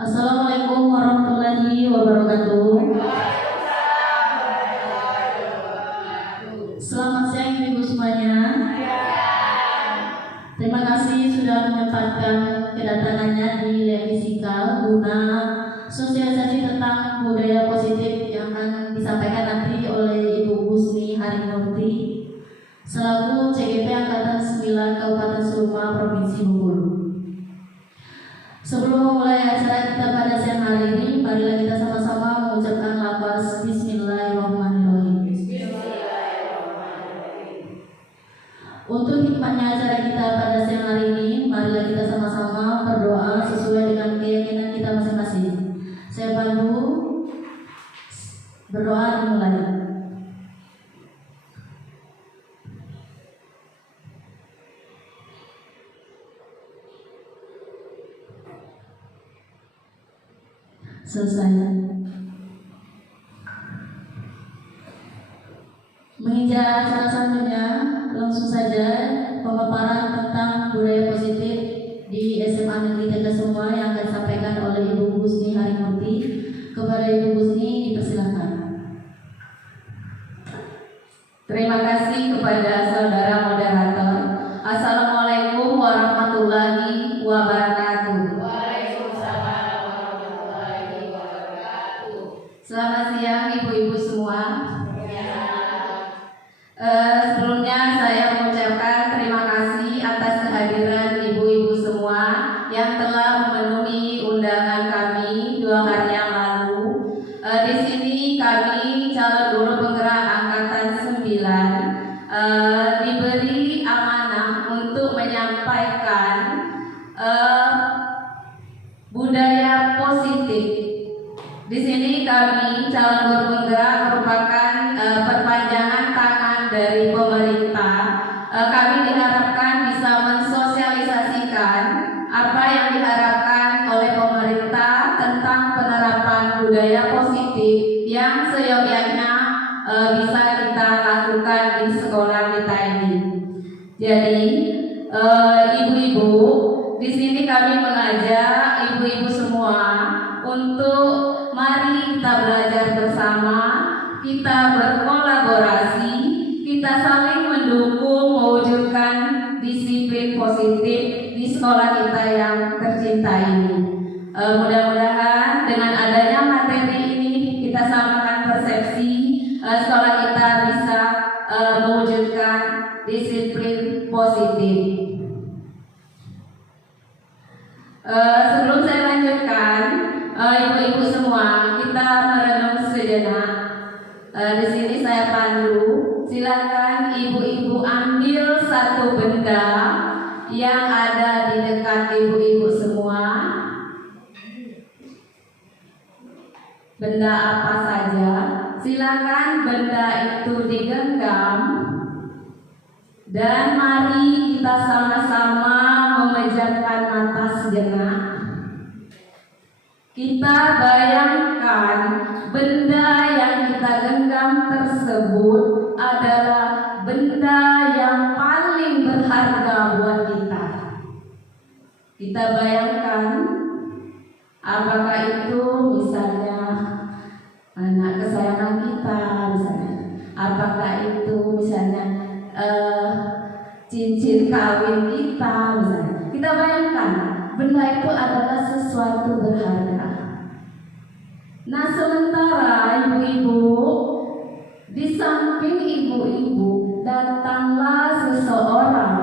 Assalamualaikum warahmatullahi wabarakatuh. Selamat siang Ibu semuanya. Terima kasih sudah menyempatkan kedatangannya di Lab Fisikal guna sosialisasi tentang budaya positif yang akan disampaikan nanti oleh Ibu Husni Harimurti selaku CGP Angkatan 9 Kabupaten Suma Provinsi Bengkulu. Sebelum memulai acara kita pada siang hari ini, marilah kita sama-sama mengucapkan lafaz Bismillahirrahmanirrahim. Untuk hikmahnya acara kita pada siang hari ini, marilah kita sama-sama berdoa sesuai dengan keyakinan kita masing-masing. Saya bantu berdoa dimulai. Selesai. Menginjak acara selanjutnya, langsung saja pemaparan tentang budaya positif di SMA Negeri Tegas Semua yang akan disampaikan oleh Ibu Husni Harimurti. Kepada Ibu Husni, dipersilakan. Terima kasih kepada saudara moderator. Assalamualaikum warahmatullahi wabarakatuh. Selamat siang ibu-ibu semua. Sebelumnya saya mengucapkan terima kasih atas kehadiran ibu-ibu semua yang telah memenuhi undangan kami 2 hari yang lalu. Di sini kami calon guru penggerak angkatan 9 diberi amanah untuk menyampaikan budaya positif. Di sini kami calon guru penggerak merupakan perpanjangan tangan dari pemerintah. Kami diharapkan bisa mensosialisasikan apa yang diharapkan oleh pemerintah tentang penerapan budaya positif yang seyogyanya bisa kita lakukan di sekolah kita ini. Jadi ibu-ibu, di sini kami mengajak ibu-ibu semua untuk mari kita belajar bersama, kita berkolaborasi, kita saling mendukung mewujudkan disiplin positif di sekolah kita yang tercinta ini. Mudah-mudahan dengan adanya materi ini kita samakan persepsi, sekolah kita bisa mewujudkan disiplin positif. Sebelum saya lanjutkan, ibu-ibu semua, kita merenung sejenak. Di sini saya pandu. Silakan ibu-ibu ambil satu benda yang ada di dekat ibu-ibu semua. Benda apa saja, silakan benda itu digenggam. Dan mari kita sama-sama memejamkan mata sejenak. Kita bayangkan benda yang kita genggam tersebut adalah benda yang paling berharga buat kita. Kita bayangkan apakah itu misalnya anak kesayangan kita, misalnya apakah itu misalnya cincin kawin kita, misalnya. Kita bayangkan benda itu adalah sesuatu berharga. Nah, sementara ibu-ibu, di samping ibu-ibu datanglah seseorang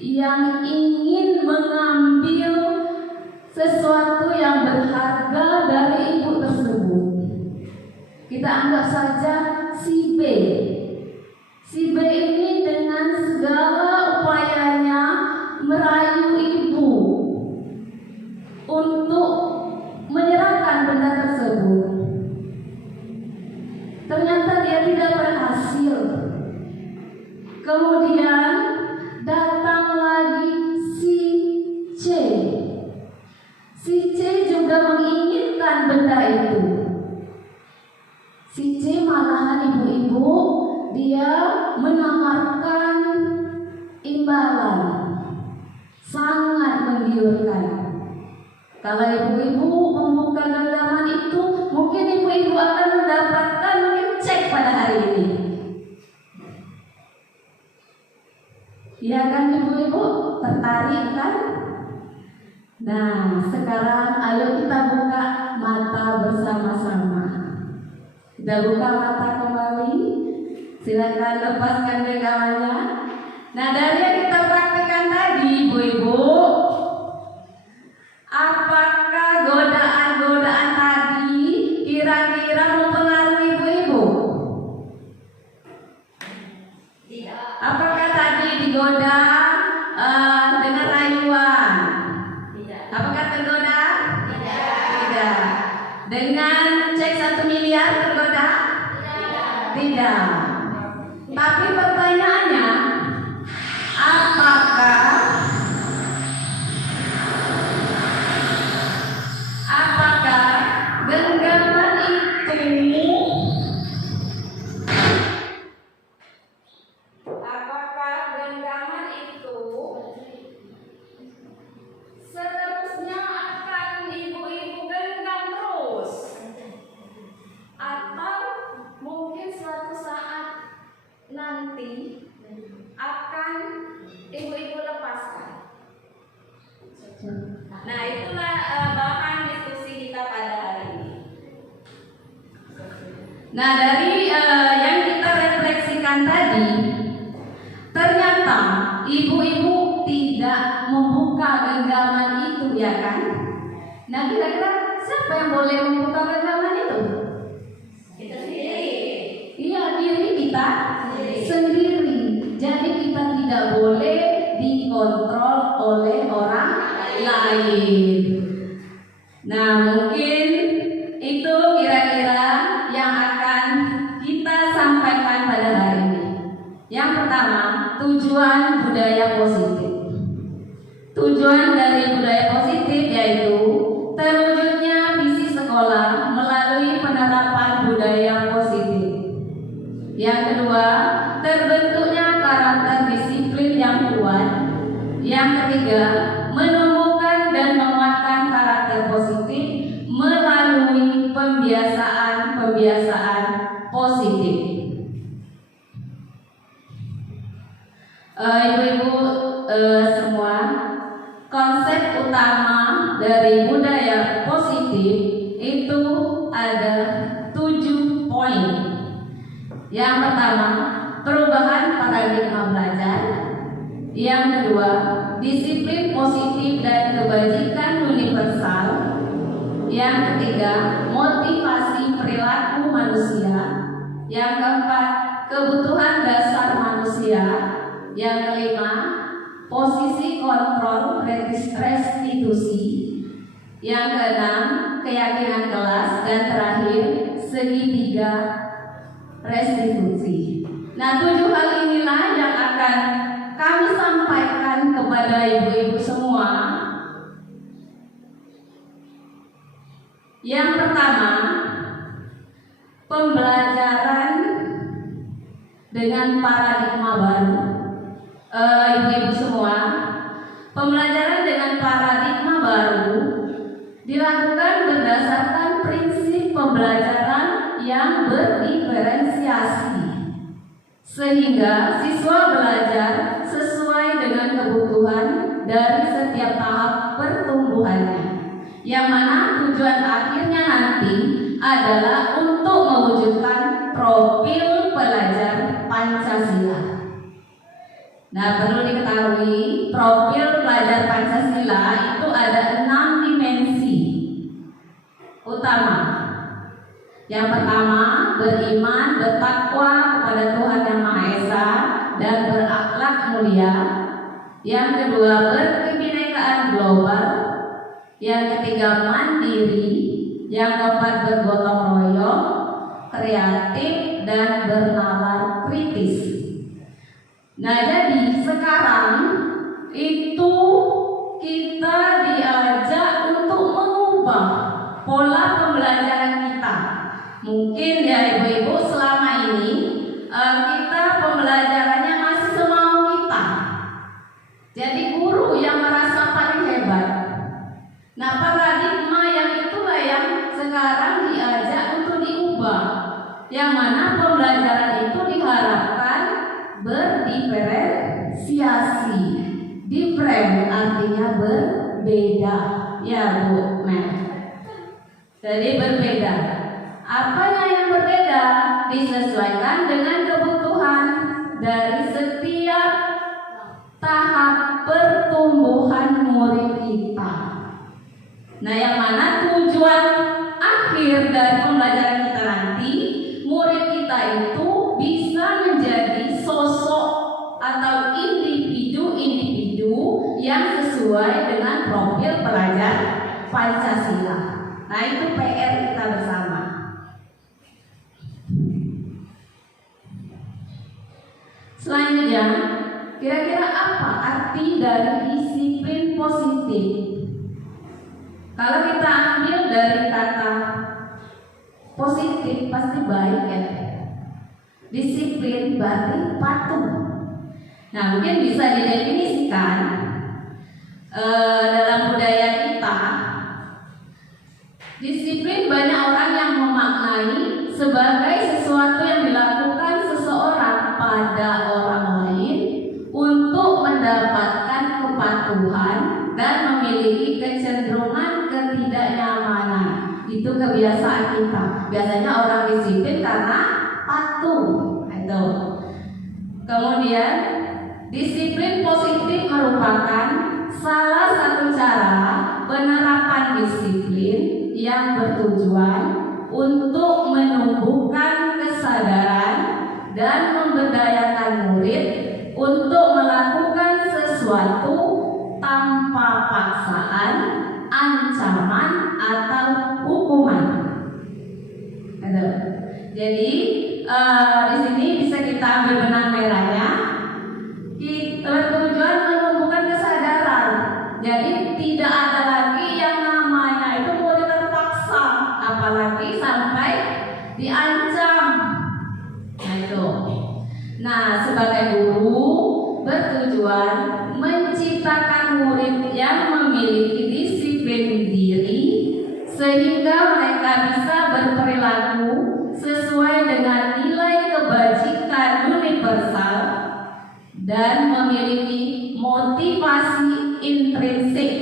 yang ingin mengambil sesuatu yang berharga dari ibu tersebut. Kita anggap saja si B. Si B ini dengan segala upayanya merayu ibu untuk menyerahkan benda tersebut. Ternyata dia tidak berhasil. Kemudian datang lagi si C. Si C juga menginginkan benda itu. Si C malahan ibu-ibu, dia menawarkan imbalan sangat menggiurkan. Kalau ibu-ibu membuka genggaman itu, mungkin ibu-ibu akan mendapatkan cek pada hari ini. Iya kan ibu-ibu? Tertarik kan? Nah, sekarang ayo kita buka mata bersama-sama. Kita buka mata kembali. Silakan lepaskan genggamannya. Nah, dari yang kita praktikkan tadi, ibu-ibu, apakah godaan-godaan tadi kira-kira mempengaruhi ibu-ibu? Tidak. Apakah tadi digoda dengan rayuan? Tidak. Apakah tergoda? Tidak. Tidak. Dengan cek 1 miliar tergoda? Tidak. Tidak. Tapi pertanyaannya, apakah genggaman itu seterusnya akan ibu-ibu genggam terus, atau mungkin suatu saat nanti akan ibu-ibu lepaskan? Nah, itulah bahan diskusi kita pada hari ini. Nah, dari yang kita refleksikan tadi, ternyata ibu-ibu tidak membuka genggaman itu, ya kan? Nah, kira-kira siapa yang boleh membuka genggaman itu? Kita sendiri. Iya, diri kita sendiri. Jadi kita tidak boleh dikontrol oleh orang lain. Nah, mungkin itu kira-kira yang akan kita sampaikan pada hari ini. Yang pertama, tujuan budaya positif. Tujuan dari budaya positif yaitu terwujudnya visi sekolah melalui penerapan budaya positif. Yang kedua, terbentuknya karakter disiplin yang kuat. Yang ketiga, menumbuhkan dan menguatkan karakter positif melalui pembiasaan positif. Ibu-ibu semua, konsep utama dari budaya positif itu ada 7 poin. Yang pertama, perubahan paradigma belajar. Yang kedua, disiplin positif dan kebajikan universal. Yang ketiga, motivasi perilaku manusia. Yang keempat, kebutuhan dasar manusia. Yang kelima, posisi kontrol restitusi. Yang keenam, keyakinan kelas. Dan terakhir, segitiga restitusi. Nah, 7 hal inilah yang akan kami sampaikan kepada ibu-ibu semua. Yang pertama, pembelajaran dengan paradigma baru. Ibu-ibu semua, pembelajaran dengan paradigma baru dilakukan berdasarkan prinsip pembelajaran yang berdiferensiasi, sehingga siswa belajar sesuai dengan kebutuhan dari setiap tahap pertumbuhannya, yang mana tujuan akhirnya nanti adalah untuk mewujudkan profil pelajar Pancasila. Nah, perlu diketahui, profil pelajar Pancasila itu ada 6 dimensi utama. Yang pertama, beriman, bertakwa kepada Tuhan Yang Maha Esa dan berakhlak mulia. Yang kedua, berkebinekaan global. Yang ketiga, mandiri. Yang keempat, bergotong royong, kreatif, dan bernalar kritis. Nah, jadi sekarang itu kita diajak untuk mengubah pola pembelajaran kita. Mungkin ya ibu-ibu selama ini kita pembelajarannya masih semau kita. Jadi guru yang merasa paling hebat. Nah, para artinya berbeda. Ya Bu Mel. Jadi berbeda. Apanya yang berbeda? Disesuaikan dengan kebutuhan dari setiap tahap pertumbuhan murid kita. Nah, yang mana tujuan akhir dari pembelajaran kita nanti, murid kita itu bisa menjadi sosok atau individu-individu yang sesuai dengan profil pelajar Pancasila. Nah, itu PR kita bersama. Selanjutnya, kira-kira apa arti dari disiplin positif? Kalau kita ambil dari kata positif pasti baik ya. Disiplin berarti patuh. Nah, mungkin bisa didefinisikan dalam budaya kita. Disiplin banyak orang yang memaknai sebagai sesuatu yang dilakukan seseorang pada orang lain untuk mendapatkan kepatuhan dan memiliki kecenderungan ketidaknyamanan. Itu kebiasaan kita. Biasanya orang disiplin karena patuh. Itu. Kemudian disiplin positif merupakan salah satu cara penerapan disiplin yang bertujuan untuk menumbuhkan kesadaran dan memberdayakan murid untuk melakukan sesuatu tanpa paksaan, ancaman, atau hukuman. Jadi di sini bisa kita ambil benang merahnya. Bertujuan menumbuhkan kesadaran. Jadi tidak ada lagi yang namanya itu murid terpaksa, apalagi sampai diancam. Nah itu. Nah, sebagai guru bertujuan menciptakan murid yang memiliki disiplin diri sehingga mereka bisa berperilaku sesuai dengan nilai kebajikan universal dan memiliki motivasi intrinsik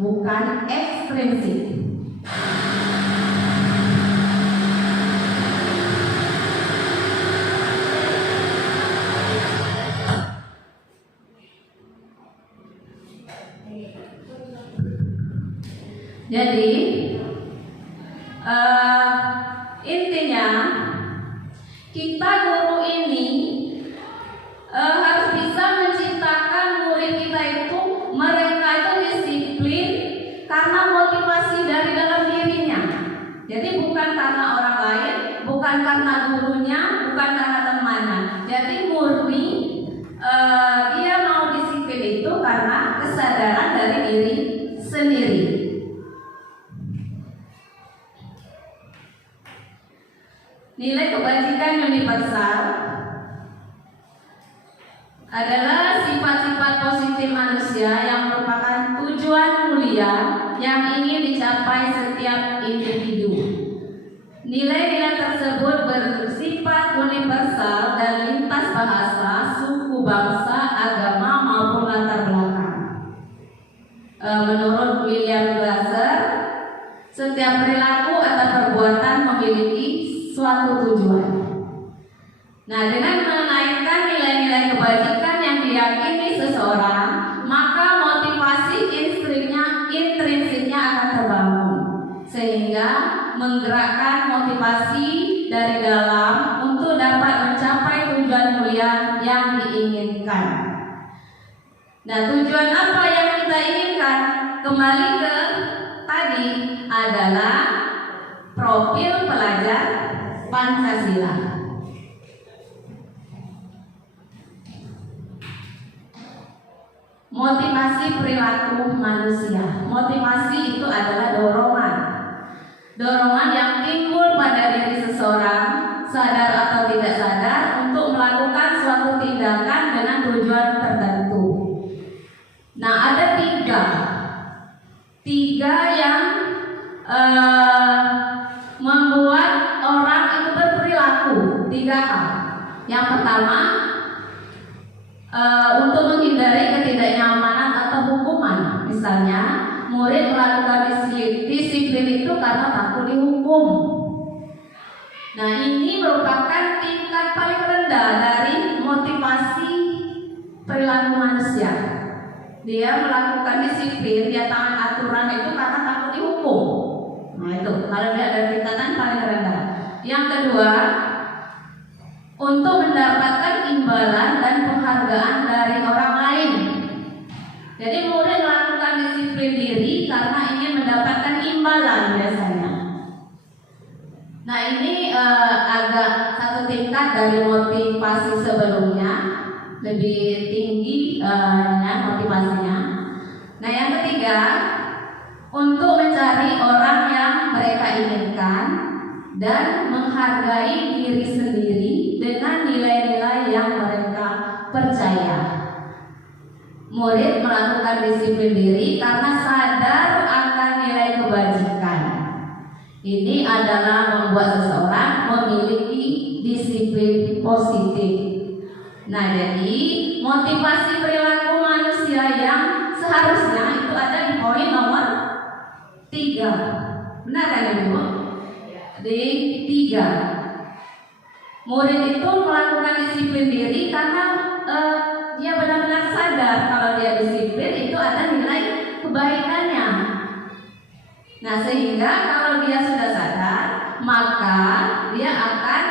bukan ekstrinsik. Jadi intinya kita guru ini harus bisa menciptakan murid kita itu, mereka itu disiplin karena motivasi dari dalam dirinya. Jadi bukan karena orang lain, bukan karena gurunya, bukan karena temannya. Jadi murni dia mau disiplin itu karena kesadaran dari diri sendiri. Nilai kebajikan universal adalah sifat-sifat positif manusia yang merupakan tujuan mulia yang ingin dicapai setiap individu. Nilai-nilai tersebut bersifat universal dan lintas bahasa, suku, bangsa, agama maupun latar belakang. Menurut William Glasser, setiap perilaku atau perbuatan memiliki suatu tujuan. Nah, dengan menaikkan nilai-nilai kebajikan yang diyakini seseorang, maka motivasi intrinsiknya akan terbangun, sehingga menggerakkan motivasi dari dalam untuk dapat mencapai tujuan mulia yang diinginkan. Nah, tujuan apa yang kita inginkan? Kembali ke tadi adalah profil pelajar Pancasila. Motivasi perilaku manusia. Motivasi itu adalah dorongan. Dorongan yang timbul pada diri seseorang, sadar atau tidak sadar, untuk melakukan suatu tindakan dengan tujuan tertentu. Nah, ada tiga yang membuat orang itu berperilaku. 3 hal. Yang pertama, untuk menghindari ketidaknyamanan atau hukuman. Misalnya, murid melakukan disiplin itu karena takut dihukum. Nah, ini merupakan tingkat paling rendah dari motivasi perilaku manusia. Dia melakukan disiplin, dia taat aturan itu karena takut dihukum. Nah, itu kalau dia ada tingkatan paling rendah. Yang kedua, untuk mendapatkan imbalan dan penghargaan dari orang lain. Jadi murid melakukan disiplin diri karena ingin mendapatkan imbalan biasanya. Nah, ini agak satu tingkat dari motivasi sebelumnya, lebih tinggi motivasinya. Nah, yang ketiga, untuk mencari orang yang mereka inginkan dan menghargai diri sendiri dengan nilai-nilai yang mereka percaya. Murid melakukan disiplin diri karena sadar akan nilai kebajikan. Ini adalah membuat seseorang memiliki disiplin positif. Nah, jadi motivasi perilaku manusia yang seharusnya itu ada di poin nomor 3. Benar kan Ibu? Di 3. Murid itu melakukan disiplin diri karena dia benar-benar sadar kalau dia disiplin itu ada nilai kebaikannya. Nah, sehingga kalau dia sudah sadar, maka dia akan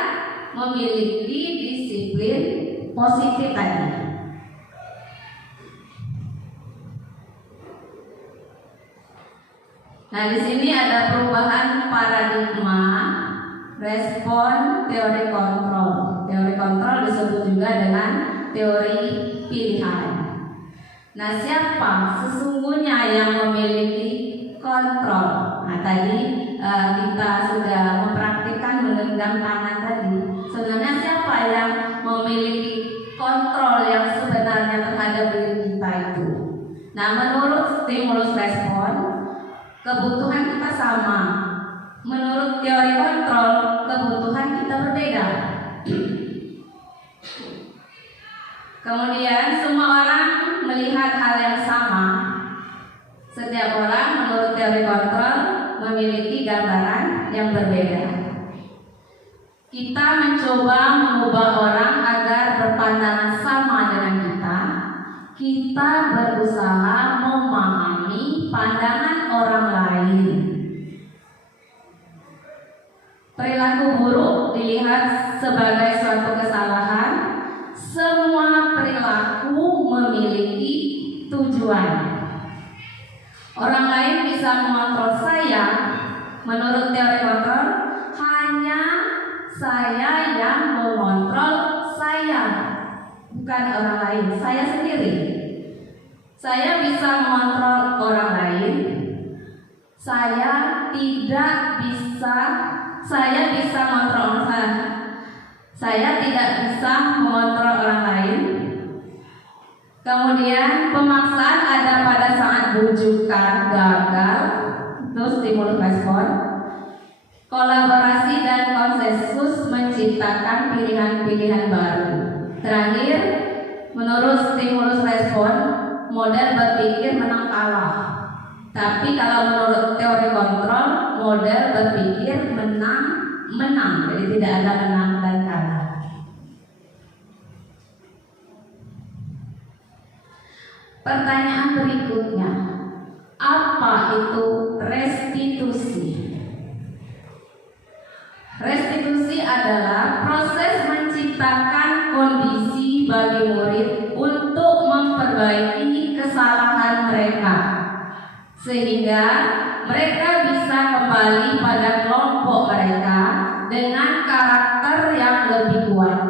memiliki disiplin positif tadi. Nah, di sini ada perubahan paradigma respon teori kontrol. Teori kontrol disebut juga dengan teori pilihan. Nah, siapa sesungguhnya yang memiliki kontrol? Nah, tadi kita sudah mempraktikkan menggenggam tangan tadi. Sebenarnya siapa yang memiliki kontrol yang sebenarnya terhadap diri kita itu? Nah, menurut stimulus respon, kebutuhan kita sama. Menurut teori kontrol, kebutuhan kita berbeda. Kemudian semua orang melihat hal yang sama. Setiap orang menurut teori kontrol memiliki gambaran yang berbeda. Kita mencoba mengubah orang agar berpandangan sama dengan kita. Kita berusaha memahami pandangan orang lain. Perilaku buruk dilihat sebagai suatu kesalahan. Semua perilaku memiliki tujuan. Orang lain bisa mengontrol saya. Menurut teori kontrol, hanya saya yang mengontrol saya, bukan orang lain, saya sendiri. Saya bisa mengontrol orang lain. Saya bisa mengontrol saya. Saya tidak bisa mengontrol orang lain. Kemudian pemaksaan ada pada saat bujukan gagal, itu stimulus respon. Kolaborasi dan konsensus menciptakan pilihan-pilihan baru. Terakhir, menurut stimulus respon, model berpikir menang kalah. Tapi kalau menurut teori kontrol, model berpikir menang. Jadi tidak ada menang dan kalah. Pertanyaan berikutnya, apa itu restitusi? Restitusi adalah proses menciptakan kondisi bagi murid untuk memperbaiki kesalahan mereka, sehingga mereka bisa kembali pada kelompok mereka dengan karakter yang lebih kuat.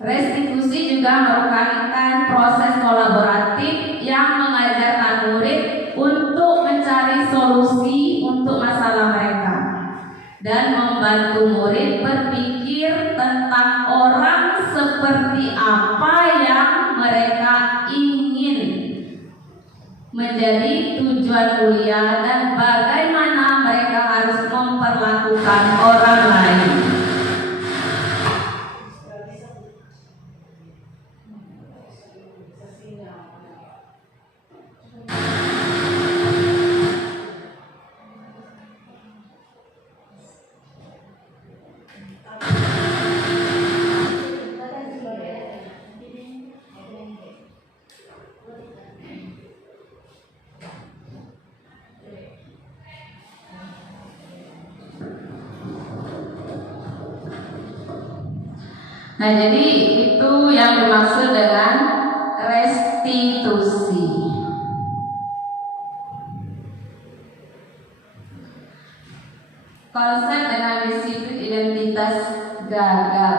Restitusi juga merupakan proses kolaboratif yang mengajarkan murid untuk mencari solusi untuk masalah mereka dan membantu murid berpikir tentang orang seperti apa yang mereka ingin menjadi tujuan kuliah dan bagaimana mereka harus memperlakukan orang lain. Nah, jadi itu yang dimaksud dengan restitusi. Konsep dengan disiplin identitas gagal.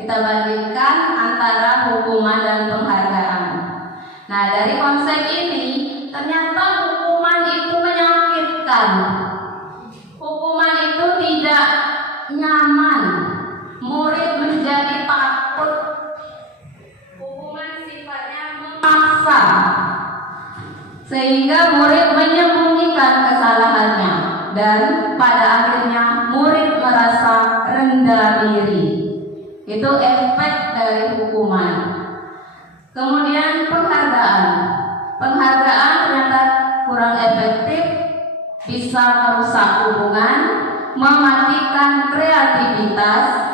Kita bandingkan antara hukuman dan penghargaan. Nah, dari konsep ini ternyata hukuman itu menyakitkan. Hukuman itu tidak nyaman. Murid menjadi takut. Hukuman sifatnya memaksa, sehingga murid menyembunyikan kesalahannya, dan pada akhirnya murid merasa rendah diri. Itu efek dari hukuman. Kemudian penghargaan. Penghargaan ternyata kurang efektif, bisa merusak hubungan, mematikan kreativitas,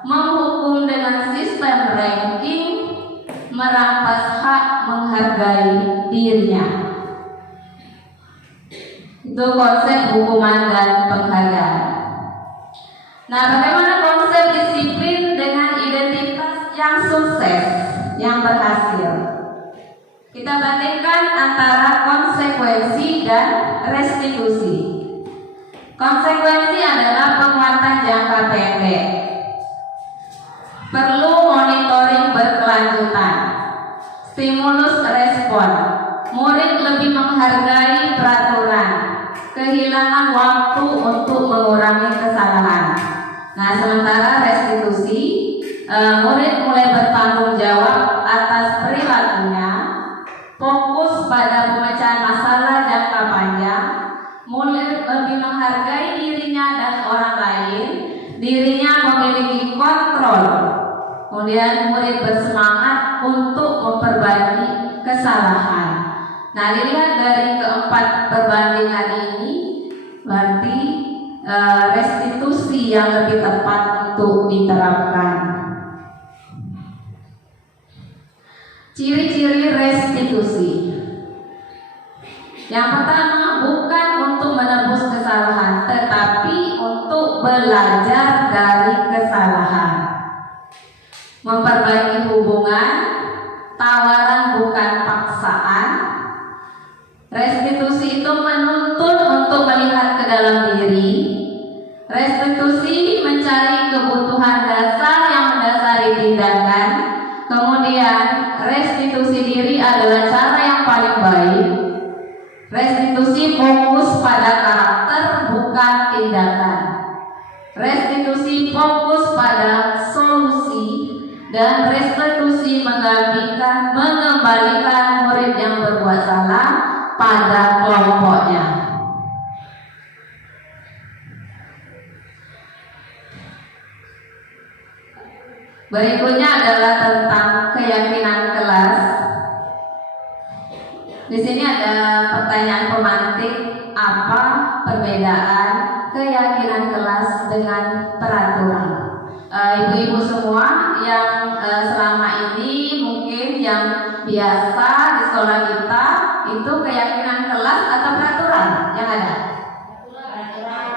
menghukum dengan sistem ranking, merampas hak menghargai dirinya. Itu konsep hukuman dan penghargaan. Nah, bagaimana konsep disiplin dengan identitas yang sukses, yang berhasil? Kita bandingkan antara konsekuensi dan restitusi. Konsekuensi adalah penguatan jangka pendek. Perlu monitoring berkelanjutan. Stimulus respon. Murid lebih menghargai peraturan. Kehilangan waktu untuk mengurangi kesalahan. Nah, sementara restitusi, murid mulai bertanggung jawab atas perilakunya, fokus pada pemecahan masalah jangka panjang, murid lebih menghargai dirinya dan orang lain, dirinya memiliki kontrol. Kemudian murid bersemangat untuk memperbaiki kesalahan. Nah, dilihat dari keempat perbandingan ini, berarti restitusi yang lebih tepat untuk diterapkan. Ciri-ciri restitusi. Yang pertama, bukan untuk menebus kesalahan, tetapi untuk belajar dari kesalahan. Memperbaiki hubungan, tawaran bukan paksaan. Restitusi itu menuntun untuk melihat ke dalam diri. Restitusi mencari kebutuhan dasar yang mendasari tindakan. Kemudian restitusi diri adalah cara yang paling baik. Restitusi fokus pada karakter bukan tindakan. Restitusi fokus pada solusi, dan restitusi mengembalikan murid yang berbuat salah pada kelompoknya. Berikutnya adalah tentang keyakinan kelas. Di sini ada pertanyaan pemantik, apa perbedaan keyakinan kelas dengan peraturan? Ibu-ibu semua yang selama ini mungkin yang biasa di sekolah kita, itu keyakinan kelas atau peraturan yang ada?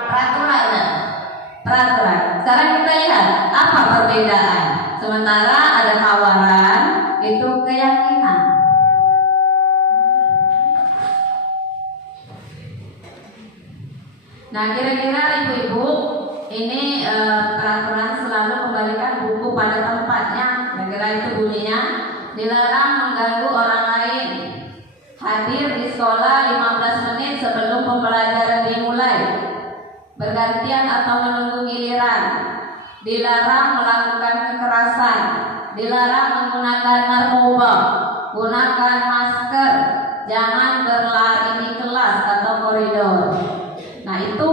Peraturan. Peraturan. Sekarang kita lihat apa perbedaan. Sementara ada tawaran, itu keyakinan. Nah, kira-kira ibu-ibu, ini peraturan selalu kembalikan buku pada tempatnya. Kira-kira itu bunyinya, dilarang mengganggu orang lain. Hadir di sekolah 15 menit sebelum pembelajaran dimulai. Bergantian atau menunggu giliran. Dilarang melakukan kekerasan. Dilarang menggunakan narkoba. Gunakan masker. Jangan berlari di kelas atau koridor. Nah, itu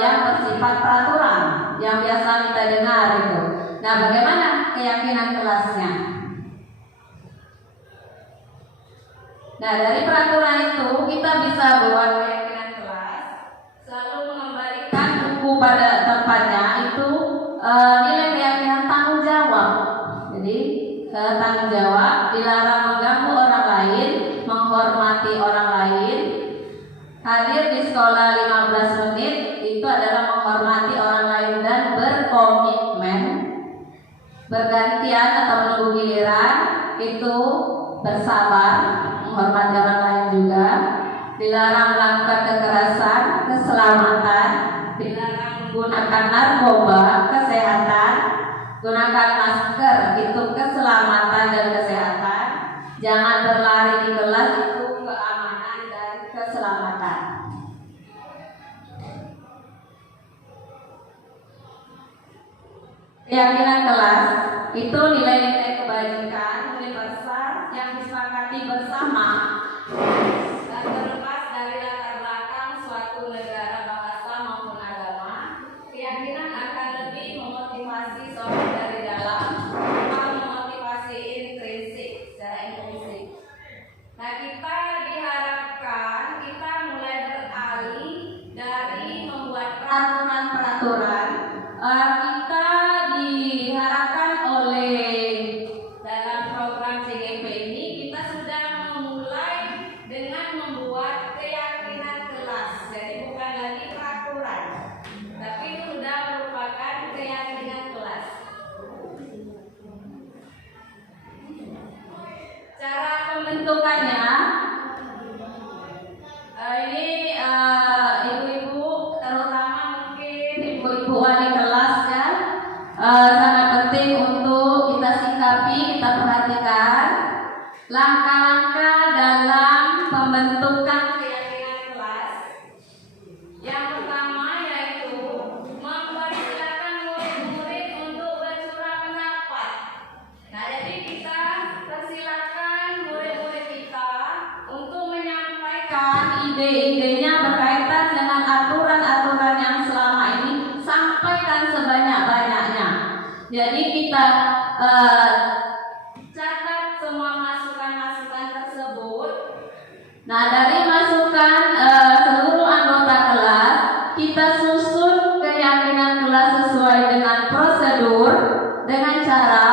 yang bersifat peraturan yang biasa kita dengar itu. Nah, bagaimana keyakinan kelasnya? Nah, dari peraturan itu kita bisa buat keyakinan kelas selalu mengembalikan buku pada tempatnya. Itu nilai keyakinan tanggung jawab. Jadi tanggung jawab, dilarang mengganggu orang lain, menghormati orang lain. Hadir di sekolah 15 menit itu adalah menghormati orang lain dan berkomitmen. bergantian atau menunggu giliran, itu bersabar, menghormati orang lain juga, dilarang melakukan kekerasan, keselamatan, dilarang menggunakan narkoba, kesehatan, gunakan masker, itu keselamatan dan kesehatan, jangan berlari di kelas, itu keamanan dan keselamatan. Keyakinan kelas itu nilai-nilai kebajikan universal yang disepakati bersama dan terlepas dari latar belakang suatu negara, bahasa maupun agama. Keyakinan akan lebih memotivasi seorang dari dalam atau memotivasi intrinsik secara intrinsik. Nah, kita diharapkan kita mulai beralih dari membuat peraturan-peraturan. Kita diharapkan oleh dalam program CGP ini kita sudah memulai dengan membuat keyakinan kelas. Jadi bukan lagi peraturan, tapi itu sudah merupakan keyakinan kelas. Cara pembentukannya ini ibu-ibu, terutama mungkin ibu-ibu wali kelas ya, sangat penting untuk kita sikapi, kita perhatikan langkah-langkah dalam pembentukan keyakinan kelas. Yang pertama yaitu mempersilahkan murid-murid untuk bercurah pendapat. Nah, jadi kita persilakan murid-murid kita untuk menyampaikan ide-idenya berkaitan dengan aturan-aturan yang selama ini, sampaikan sebanyak-banyaknya. Jadi kita catat semua masukan-masukan tersebut. Nah, dari masukan seluruh anggota kelas, kita susun keyakinan kelas sesuai dengan prosedur, dengan cara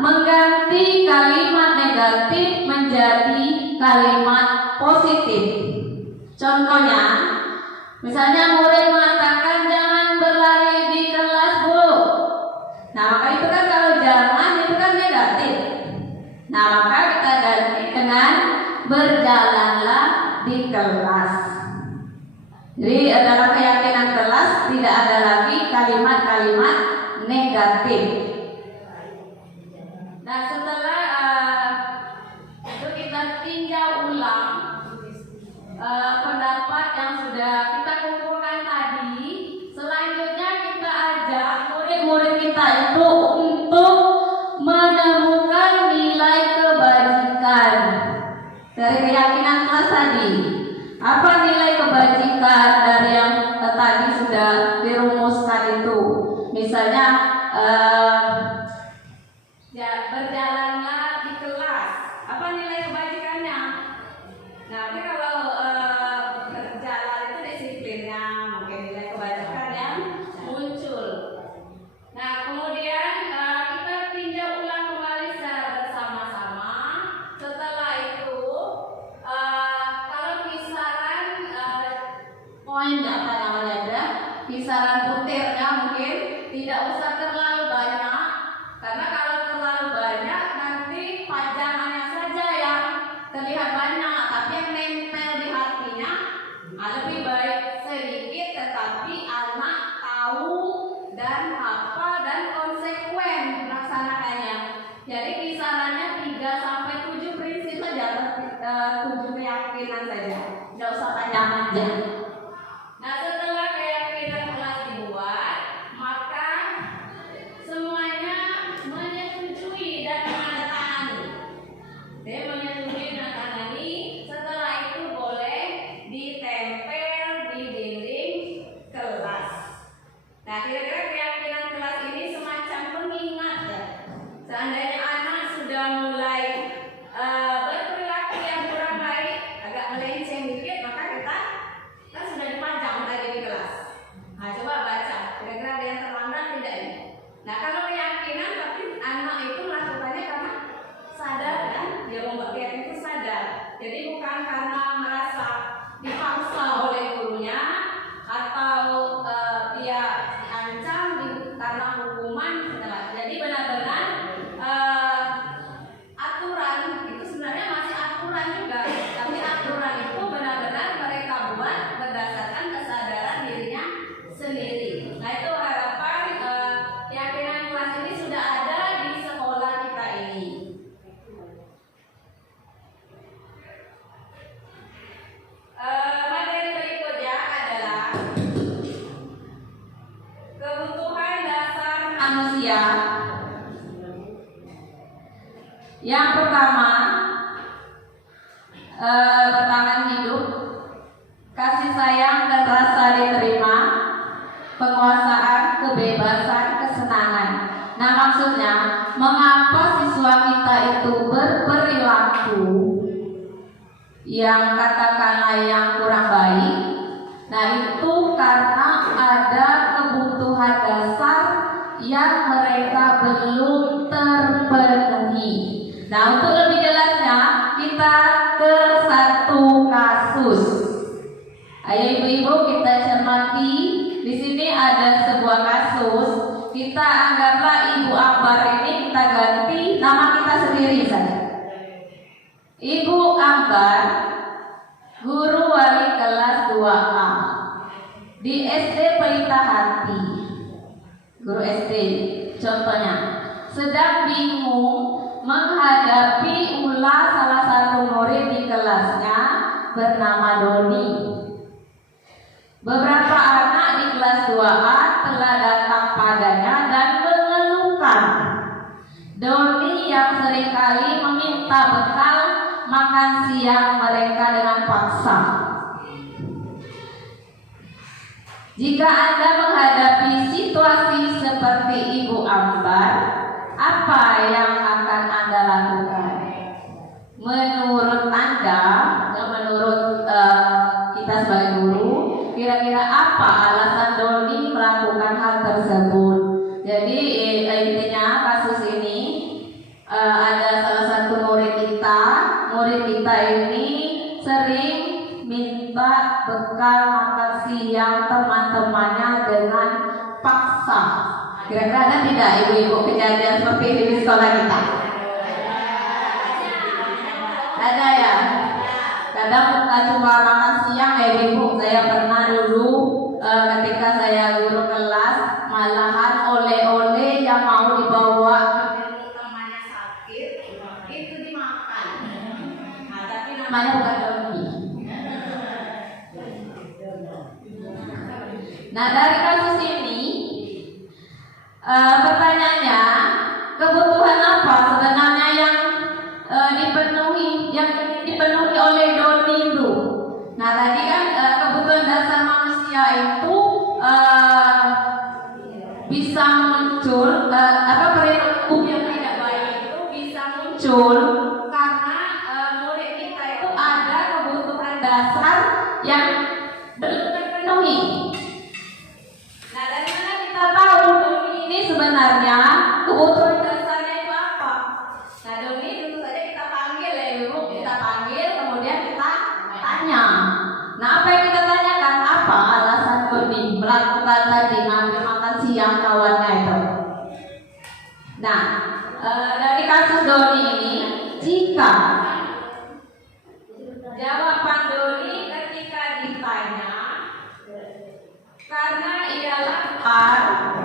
mengganti kalimat negatif menjadi kalimat positif. Contohnya, misalnya murid mengatakan jangan berlari di kelas, Bu. Nah, maka itu kan kalau jangan itu kan negatif. Nah, maka kita ganti dengan berjalanlah di kelas. Jadi dalam keyakinan kelas tidak ada lagi kalimat-kalimat negatif. Nah, setelah itu kita tinjau ulang pendapat yang sudah kita kumpulkan tadi. Selanjutnya kita ajak murid-murid kita itu untuk menemukan nilai kebajikan dari keyakinan kelas tadi. Apa nilai kebajikan dari yang tadi sudah dirumuskan itu? Misalnya ya, berjalanlah di kelas. Apa nilai kebajikannya? Nah, tapi kalau berjalan itu disiplinnya, mungkin nilai kebajikan yang muncul. Nah, kemudian kita tinjau ulang kembali secara bersama-sama. Setelah itu, kalau kisaran poin apa namanya ada, kisaran butirnya mungkin tidak usah terlalu banyak, karena kalau terlalu banyak nanti pajangannya saja yang terlihat banyak, tapi yang nempel di hatinya lebih baik sedikit tetapi anak tahu dan hafal dan konsekuen melaksanakannya. Jadi kisarannya 3 sampai 7 prinsip saja, 7 keyakinan saja, tidak usah panjang-panjang. Nah, setelah keyakinan kelas dibuat, maka semuanya menyetujui dan menandatangani. Dia menyetujui dan menandatangani. Setelah itu boleh ditempel di dinding kelas. Nah, kira-kira keyakinan kelas ini semacam pengingat ya. Seandainya anak sudah mulai berperilaku yang kurang baik, agak melenceng dikit, maka kita kan sudah dipajang tadi di kebutuhan dasar manusia. Yang pertama, bertahan hidup, kasih sayang dan rasa diterima, penguasaan, kebebasan, kesenangan. Nah, maksudnya mengapa siswa kita itu berperilaku yang katakanlah yang kurang baik? Nah, itu karena ada kebutuhan dasar yang mereka belum terpenuhi. Nah, untuk lebih jelasnya kita ke satu kasus. Ayo ibu-ibu kita cermati. Di sini ada sebuah kasus. Kita anggaplah Ibu Ambar ini kita ganti nama kita sendiri saja. Ibu Ambar, guru wali kelas 2A di SD Pelita Hati. Guru SD, contohnya sedang bingung menghadapi ulah salah satu murid di kelasnya bernama Doni. Beberapa anak di kelas 2A telah datang padanya dan mengeluhkan Doni yang seringkali meminta bekal makan siang mereka dengan paksa. Jika Anda menghadapi situasi seperti Ibu Ambar, apa yang akan Anda lakukan? Menurut Anda, menurut kita sebagai guru, kira-kira apa alasan Doni melakukan hal tersebut? Jadi intinya kasus ini ada salah satu murid kita. Murid kita ini sering minta bekal makan siang teman-temannya dengan paksa. Kira-kira ada tidak ibu-ibu kejadian seperti ini di sekolah kita? Ada ya? Kadang bukan cuma makan siang ya ibu. Saya pernah dulu ketika saya guru kelas, malahan oleh-oleh yang mau dibawa temannya sakit itu dimakan. Nah, tapi namanya bukan Doni. Nah, dari kasus ini pertanyaannya, kebutuhan apa sebenarnya yang dipenuhi oleh Doni itu? Nah, tadi kan kebutuhan dasar manusia itu bisa muncul perilaku yang tidak baik itu bisa muncul karena murid kita itu ada kebutuhan dasar yang belum terpenuhi. Nah, dari mana kita tahu Doni ini sebenarnya kebutuhan dasarnya itu apa? Nah, Doni tentu saja kita panggil ya ibu, kita panggil kemudian kita tanya. Nah, apa yang kita tanyakan? Apa alasan Doni melakukan tadi ngambil makan siang kawannya itu? Nah, dari kasus Doni ini, jika jawaban Doni ketika ditanya karena ia lapar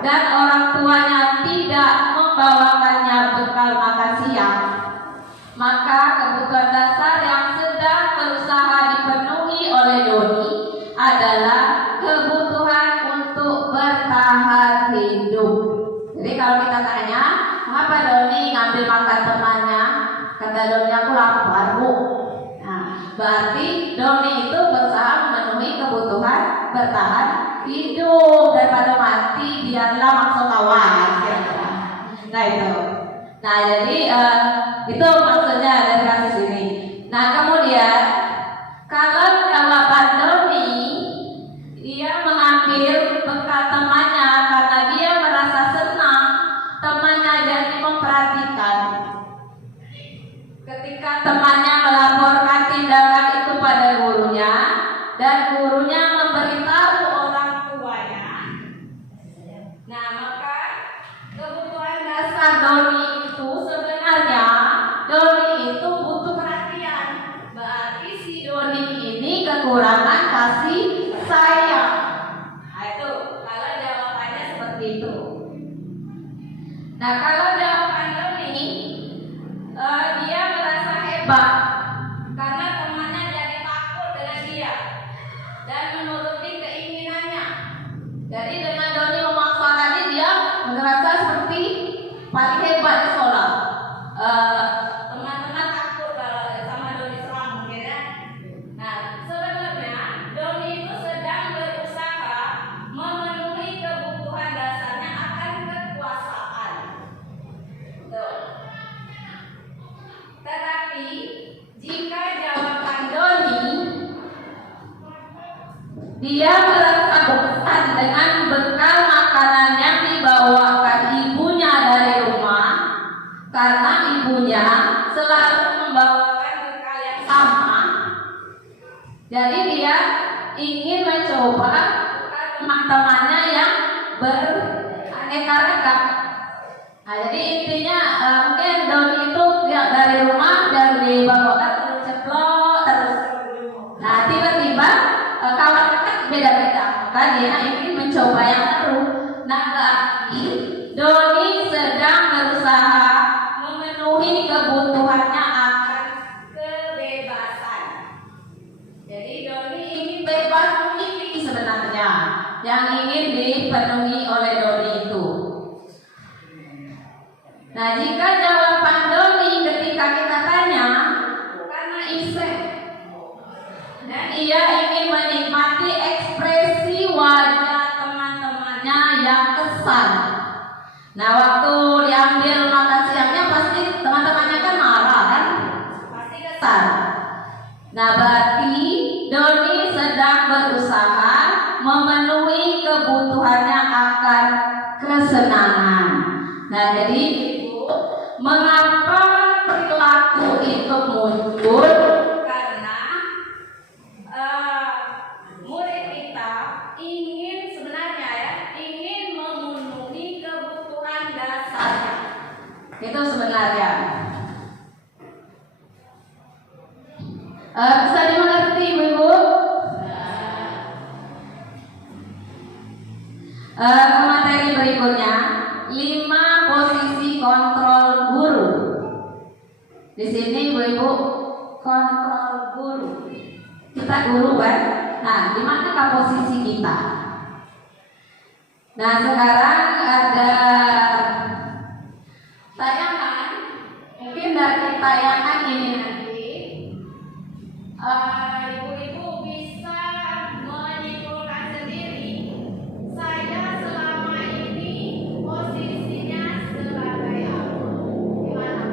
dan orang tuanya tidak membawakannya bekal makan siang, maka kebutuhan dasar yang sedang berusaha dipenuhi oleh Doni adalah kebutuhan untuk bertahan hidup. Jadi kalau kita tanya, mengapa Doni ngambil makan temannya? Kata Doni, aku lapar bu. Nah, berarti Doni itu berusaha memenuhi kebutuhan bertahan hidup, daripada mati biarlah maksud kawan. Nah itu. Nah jadi itu maksudnya dari kasus ini. Nah kemudian kalau jawaban Doni, dia mengambil bekal temannya karena dia merasa senang temannya jadi memperhatikan. Ketika temannya melaporkan tindakan itu pada gurunya dan gurunya memberitahu orang tuanya, nah maka kebutuhan dasar Doni itu sebenarnya Doni itu butuh perhatian. Berarti si Doni ini kekurangan kasih sayang. Nah itu kalau jawabannya seperti itu. Nah kalau jawaban Doni, dia merasa hebat karena temannya jadi takut dengan dia dan menuruti keinginan Dia merasa bosan dengan bekal makanan yang dibawakan ibunya dari rumah, karena ibunya selalu membawakan bekal yang sama. Jadi dia ingin mencoba teman-temannya yang beraneka ragam. Nah, jadi intinya mungkin Doni itu dari rumah dan dibawakan terus ceplok terus. Nah, tiba-tiba kawan kan beda-beda, maka dia ingin mencoba yang baru. Nah, berarti Doni sedang berusaha memenuhi kebutuhannya akan kebebasan. Jadi Doni ingin bebas memilih sebenarnya yang ingin dipenuhi oleh Doni itu. Nah, jika jawaban Doni ketika kita tanya karena iseng dan ia ingin menikmati ekspresi wajah teman-temannya yang kesal. Nah, waktu diambil makan siangnya pasti teman-temannya kan marah kan? Pasti kesal. Nah, berarti Doni sedang berusaha memenuhi kebutuhannya akan kesenangan. Nah, jadi mengapa perilaku itu muncul? Karena murid kita ingin sebenarnya ingin memenuhi kebutuhan dasarnya. Itu sebenarnya. Bisa dimengerti, Ibu? Ke materi berikutnya, 5 posisi kontrol guru. Di sini Ibu kontrol guru. Kita guru kan? Nah, di manakah posisi kita? Nah, sekarang ada tayangan. Mungkin dari tayangan ini nanti ibu-ibu bisa menyimpulkan sendiri saya selama ini posisinya sebagai apa? Gimana?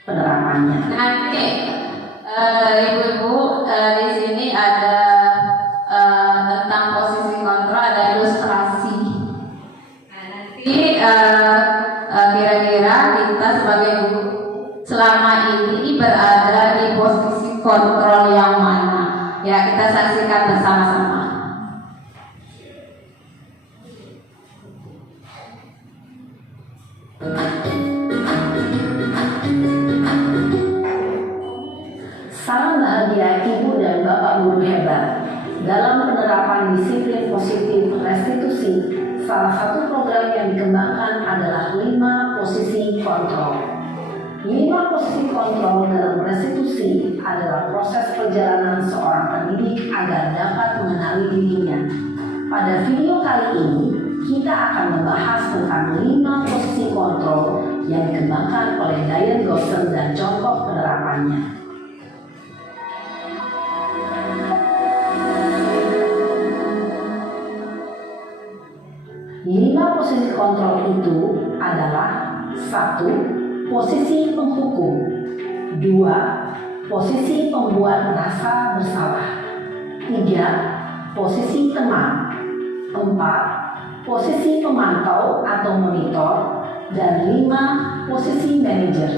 Penerapannya. Nanti ibu-ibu di sini ada tentang posisi kontrol, ada ilustrasi. Nah, nanti kira-kira kita sebagai guru selama ini berada di posisi kontrol yang mana? Ya, kita saksikan bersama-sama. Salam bahagia Ibu dan Bapak guru hebat. Dalam penerapan disiplin positif restitusi, salah satu program yang dikembangkan adalah 5 posisi kontrol. 5 posisi kontrol dalam restitusi adalah proses perjalanan seorang pendidik agar dapat mengenali dirinya. Pada video kali ini, kita akan membahas tentang 5 posisi kontrol yang dikembangkan oleh Diane Gosden dan contoh penerapannya. 5 posisi kontrol itu adalah 1. Posisi penghukum. 2. Posisi pembuat merasa bersalah. 3. Posisi teman. 4. Posisi pemantau atau monitor. Dan 5. Posisi manajer.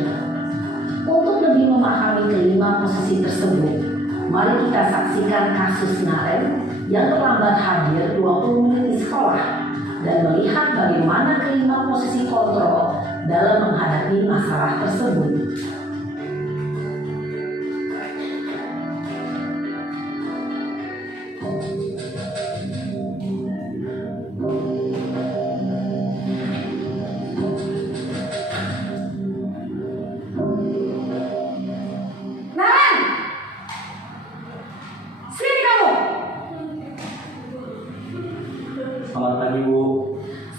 Untuk lebih memahami kelima posisi tersebut, mari kita saksikan kasus Naren yang terlambat hadir 20 menit di sekolah dan melihat bagaimana kelima posisi kontrol dalam menghadapi masalah tersebut. Naren! Sini kamu! Selamat pagi, Bu.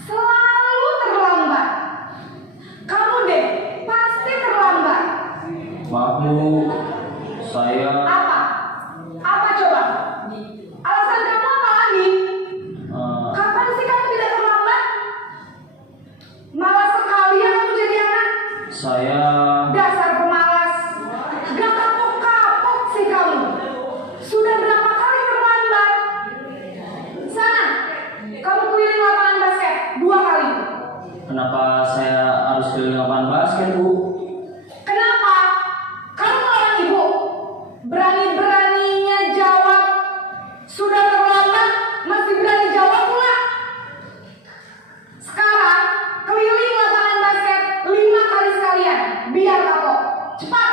Selalu terlambat. Kamu deh, pasti terlambat. Maaf, Bu. Saya Apa? Apa coba? Alasan kamu apa lagi? Kapan sih kamu tidak terlambat? Malas sekali ya kamu jadi anak. saya Dasar pemalas. Gak kapok-kapok sih kamu. Sudah berapa kali terlambat? Sana, kamu keliling lapangan basket 2 kali. kenapa saya harus keliling lapangan basket, Bu? Kenapa? Kamu orang ibu. Berani-beraninya jawab. Sudah terlambat, masih berani jawab pula. Sekarang, keliling lapangan basket 5 kali sekalian. Biar kapok. Cepat.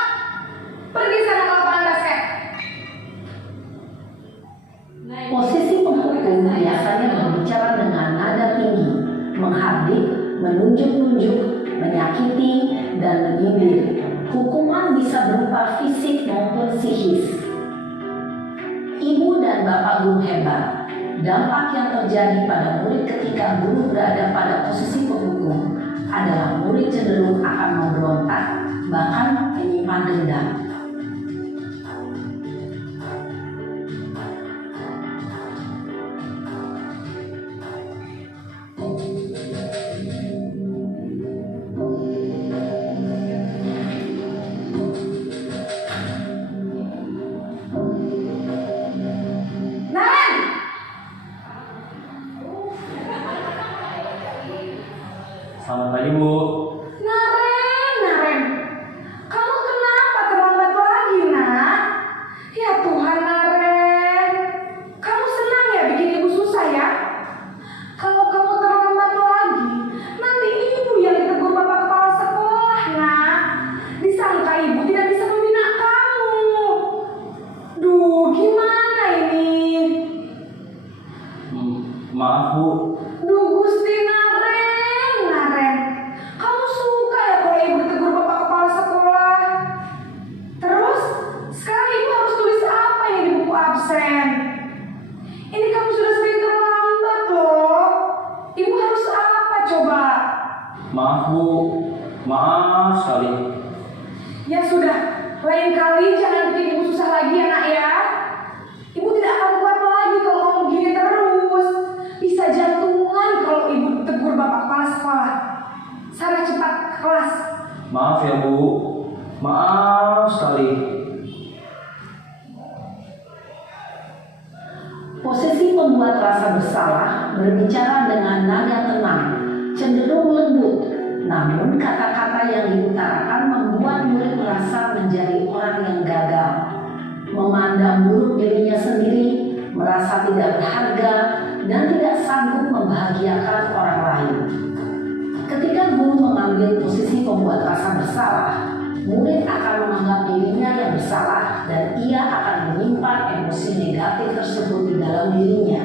Pergi sana ke lapangan basket. Posisi penghukum biasanya berbicara dengan nada tinggi, menghardik, menunjuk-nunjuk, menyakiti, dan menyindir. Hukuman bisa berupa fisik maupun psikis. Ibu dan bapak guru hebat, dampak yang terjadi pada murid ketika guru berada pada posisi penghukum adalah murid cenderung akan memberontak, bahkan menyimpan dendam. Naren! Selamat pagi, Bu. Naren. Kamu kenapa terlambat lagi, nak? Ya Tuhan, Naren. Kamu senang ya bikin ibu susah ya? Kalau kamu terlambat lagi, nanti ibu yang ditegur bapak kepala sekolah, nak. Disangka ibu tidak bisa membina kamu. Duh, gimana ini? Maaf, Bu. Duh, Gusti Naren. Kamu suka ya kalau ibu ditegur bapak kepala sekolah? Terus, sekarang ibu harus tulis apa yang di buku absen? Ini kamu sudah sering terlambat loh. Ibu harus apa coba? Maaf, Bu. Maaf sekali. Ya sudah, lain kali jangan bikin ibu susah lagi ya nak ya. Ibu tidak akan kuat lagi kalau kamu gini terus. Bisa jantungan kalau ibu tegur bapak kepala sekolah. Sana cepat ke kelas. Maaf ya, Bu. Maaf sekali. Posisi pembuat rasa bersalah berbicara dengan nada tenang, cenderung lembut, namun kata-kata yang diutarakan membuat murid merasa menjadi orang yang gagal, memandang buruk dirinya sendiri, merasa tidak berharga, dan tidak sanggup membahagiakan orang lain. Ketika guru mengambil posisi pembuat rasa bersalah, murid akan menganggap dirinya yang bersalah dan ia akan menyimpan emosi negatif tersebut di dalam dirinya.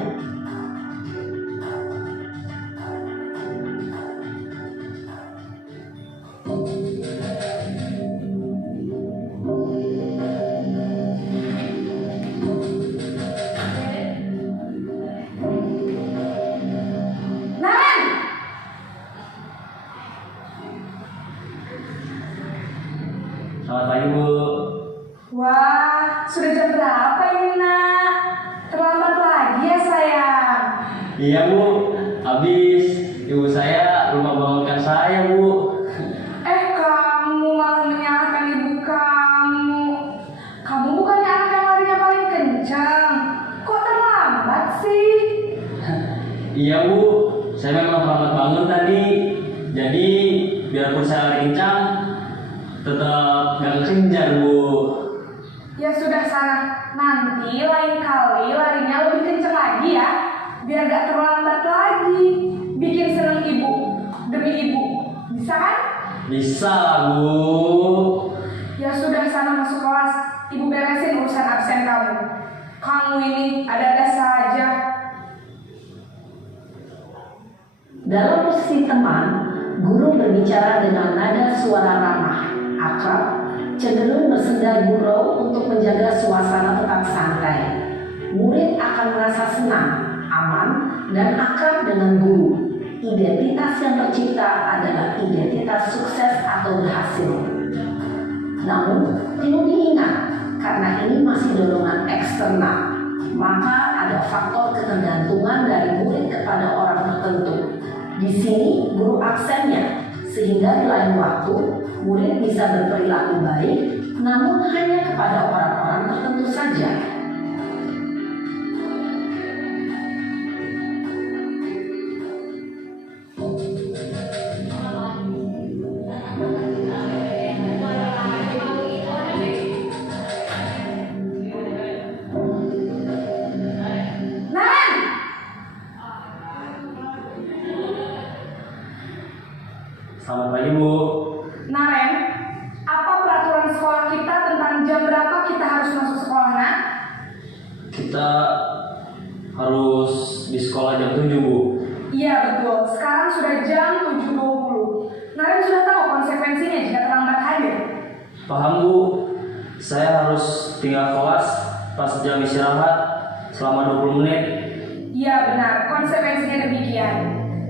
Naren! Selamat pagi, Bu. Wah, sudah jam berapa ini nak? Terlambat lagi ya sayang. Iya, Bu. Habis ibu saya rumah bangunkan saya, Bu. Jadi biarpun saya lari kencang, tetap gak kejar Bu. Ya sudah sana, nanti lain kali larinya lebih kenceng lagi ya, biar gak terlambat lagi. Bikin seneng ibu, demi ibu, bisa kan? Bisa lah Bu. Ya sudah sana masuk kelas, ibu beresin urusan absen kamu. Kamu ini ada-ada saja. Dalam posisi teman, guru berbicara dengan nada suara ramah, akrab, cenderung bersenda gurau untuk menjaga suasana tetap santai. Murid akan merasa senang, aman, dan akrab dengan guru. Identitas yang tercipta adalah identitas sukses atau berhasil. Namun, perlu diingat, karena ini masih dorongan eksternal, maka ada faktor ketergantungan dari murid kepada orang tertentu. Di sini guru aksennya, sehingga di lain waktu murid bisa berperilaku baik, namun hanya kepada orang-orang tertentu saja. Naren, Selamat pagi Bu. Naren, apa peraturan sekolah kita tentang jam berapa kita harus masuk sekolah, Nak? Kita harus di sekolah jam 7 Bu. Iya betul, sekarang sudah jam 7.20. Naren sudah tahu konsekuensinya jika terlambat hadir. Paham Bu. Saya harus tinggal kelas pas jam istirahat selama 20 menit. Iya benar, konsekuensinya demikian.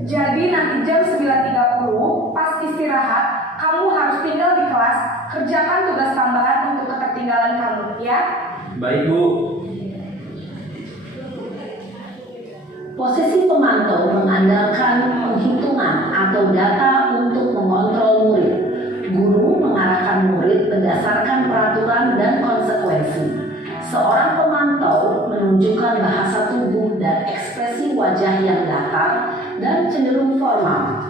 Jadi nanti jam 9.30 pas istirahat, kamu harus tinggal di kelas, kerjakan tugas tambahan untuk ketertinggalan kamu, ya? Baik Bu. Posisi pemantau mengandalkan penghitungan atau data untuk mengontrol murid. Guru mengarahkan murid berdasarkan peraturan dan konsekuensi. Seorang pemantau menunjukkan bahasa tubuh dan ekspresi wajah yang datar dan cenderung formal.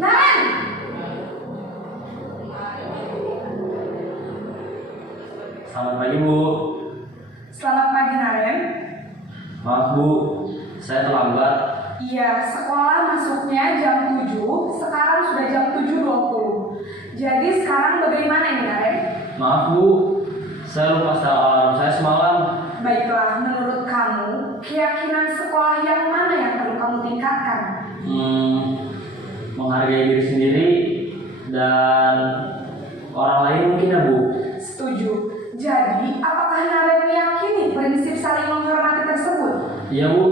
Naren! Selamat pagi Bu. Selamat pagi, Naren. Maaf Bu, saya terlambat. Iya, sekolah masuknya jam 7, sekarang sudah jam 7.20. Jadi sekarang bagaimana ini, Naren? Maaf Bu, saya lupa setel alarm saya semalam. Baiklah, menurut kamu, keyakinan sekolah yang mana yang perlu kamu tingkatkan? Menghargai diri sendiri dan orang lain mungkin ya Bu. Setuju. Jadi, apakah Naren meyakini prinsip saling menghormati tersebut? Iya Bu,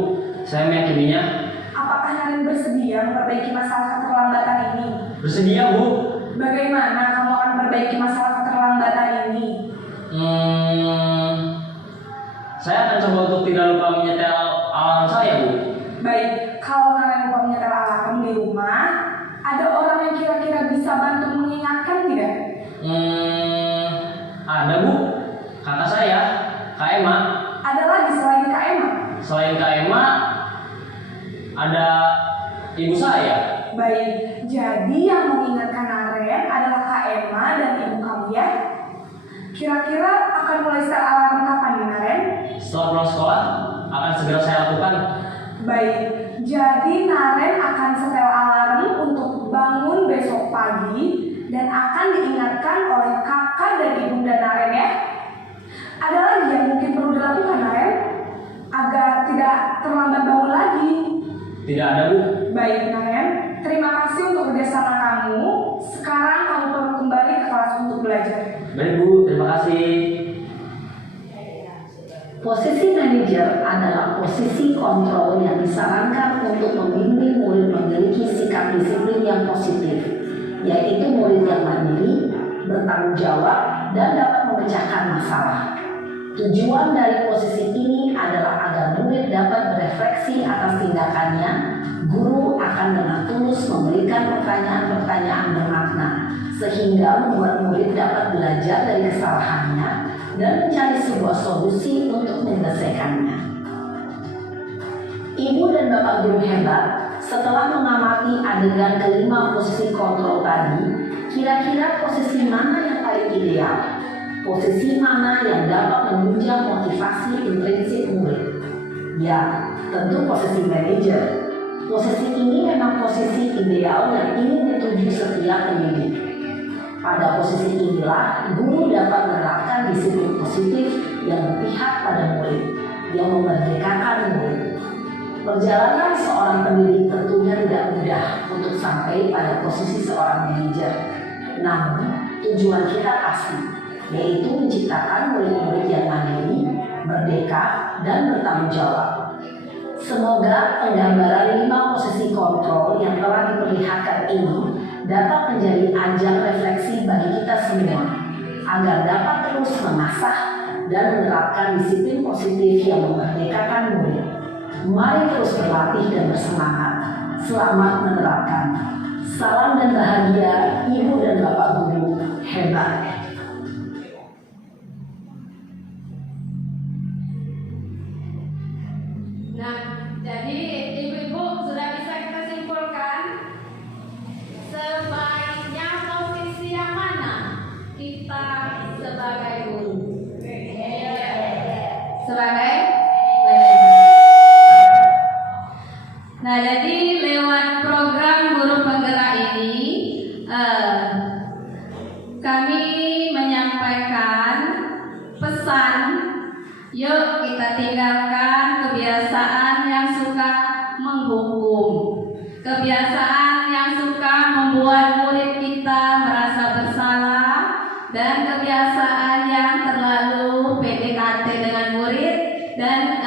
saya meyakininya. Apakah Naren bersedia memperbaiki masalah keterlambatan ini? Bersedia Bu. Bagaimana kamu akan memperbaiki masalah keterlambatan ini? Saya akan coba untuk tidak lupa menyetel alarm saya Bu. Baik, kalau Naren lupa menyetel alarm di rumah, ada orang yang kira-kira bisa bantu mengingatkan tidak? Ada Bu, kakak saya, Kak Emma. Ada lagi selain Kak Emma? Selain Kak Emma, ada ibu saya. Baik, jadi yang mengingatkan Naren adalah Kak Emma dan ibu kamu ya? Kira-kira akan mulai setel alarm kapan nih, Naren? Setelah pulang sekolah, akan segera saya lakukan. Baik, jadi Naren akan setel alarm untuk bangun besok pagi dan akan diingatkan oleh kakak dan ibunda Naren ya. Ada lagi yang mungkin perlu dilakukan, Naren, agar tidak terlambat bangun lagi? Tidak ada Bu. Baik, Naren, terima kasih untuk kerjasama kamu. Sekarang kamu perlu kembali ke kelas untuk belajar. Baik Bu, terima kasih. Posisi manajer adalah posisi kontrol yang disarankan untuk membimbing murid memiliki sikap disiplin yang positif, yaitu murid yang mandiri, bertanggung jawab, dan dapat memecahkan masalah. Tujuan dari posisi ini adalah agar murid dapat berefleksi atas tindakannya. Guru akan dengan tulus memberikan pertanyaan-pertanyaan bermakna, sehingga membuat murid dapat belajar dari kesalahannya dan mencari sebuah solusi untuk menyelesaikannya. Ibu dan Bapak guru hebat, setelah mengamati adegan kelima posisi kontrol tadi, kira-kira posisi mana yang paling ideal? Posisi mana yang dapat menunjang motivasi intrinsik murid? Ya, tentu posisi manajer. Posisi ini memang posisi ideal yang ingin dituju setiap pendidik. Pada posisi inilah, guru dapat menerapkan disiplin positif yang berpihak pada murid, yang memerdekakan murid. Perjalanan seorang pendidik tentunya tidak mudah untuk sampai pada posisi seorang manajer. Namun, tujuan kita pasti, yaitu menciptakan murid-murid yang mandiri, merdeka, dan bertanggung jawab. Semoga penggambaran 5 posisi kontrol yang telah diperlihatkan ini dapat menjadi ajang refleksi bagi kita semua, agar dapat terus mengasah dan menerapkan disiplin positif yang memerdekakan murid. Mari terus berlatih dan bersemangat. Selamat menerapkan. Salam dan bahagia, Ibu dan Bapak guru hebat. Nah, jadi ibu-ibu sudah bisa kita simpulkan sebaiknya posisi yang mana kita sebagai guru? Sebagai manajer. Nah, jadi lewat program guru penggerak ini kami menyampaikan pesan, yuk kita tinggalkan kebiasaan yang suka menghukum, kebiasaan yang suka membuat murid kita merasa bersalah, dan kebiasaan yang terlalu PDKT dengan murid dan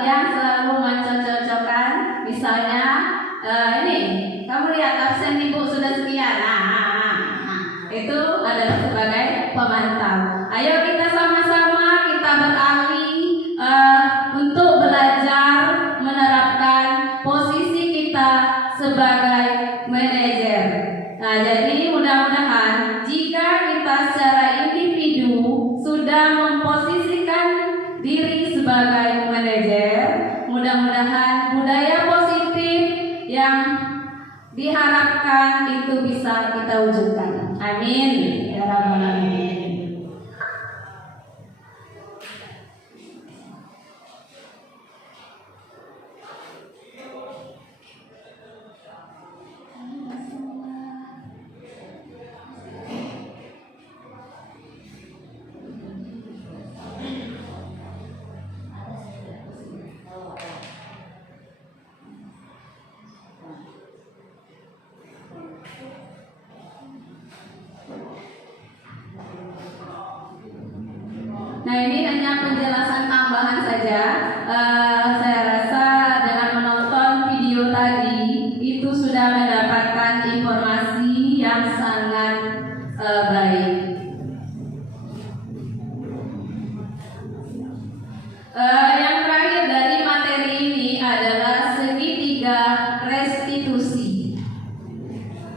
yang selalu mencocok-cocokkan. Misalnya ini, kamu lihat absen ibu sudah sekian. Itu adalah sebagai pemantau. Ayo kita sama-sama kita beralih untuk belajar menerapkan posisi kita sebagai manajer. Nah, jadi mudah-mudahan jika kita secara individu sudah memposisikan diri sebagai manajer, mudah-mudahan budaya positif yang diharapkan itu bisa kita wujudkan. Amin ya rabbal alamin. Nah, ini hanya penjelasan tambahan saja. Saya rasa dengan menonton video tadi itu sudah mendapatkan informasi yang sangat baik. Yang terakhir dari materi ini adalah segitiga restitusi.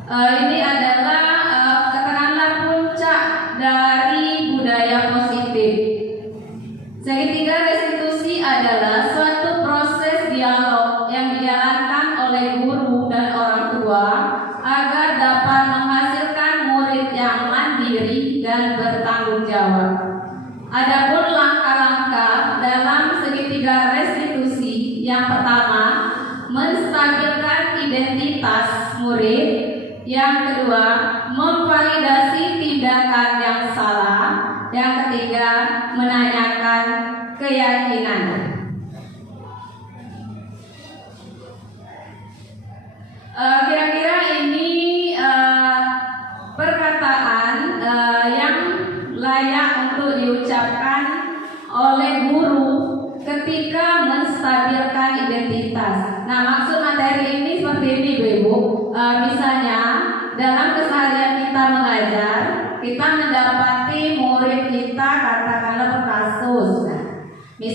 Ini adalah katakanlah puncak dari budaya positif. Segitiga restitusi adalah suatu proses dialog yang dijalankan oleh guru dan orang tua agar dapat menghasilkan murid yang mandiri dan bertanggung jawab. Adapun langkah-langkah dalam segitiga restitusi, yang pertama, menstabilkan identitas murid. Yang kedua, memvalidasi tindakan yang salah. Yang ketiga, menanyakan keyakinan. Kira-kira ini perkataan yang layak untuk diucapkan oleh guru ketika menstabilkan identitas. Nah, maksud materi ini seperti ini, Ibu. Misalnya dalam keseharian kita mengajar, kita mendapati murid kita katakanlah berkasus. Nah,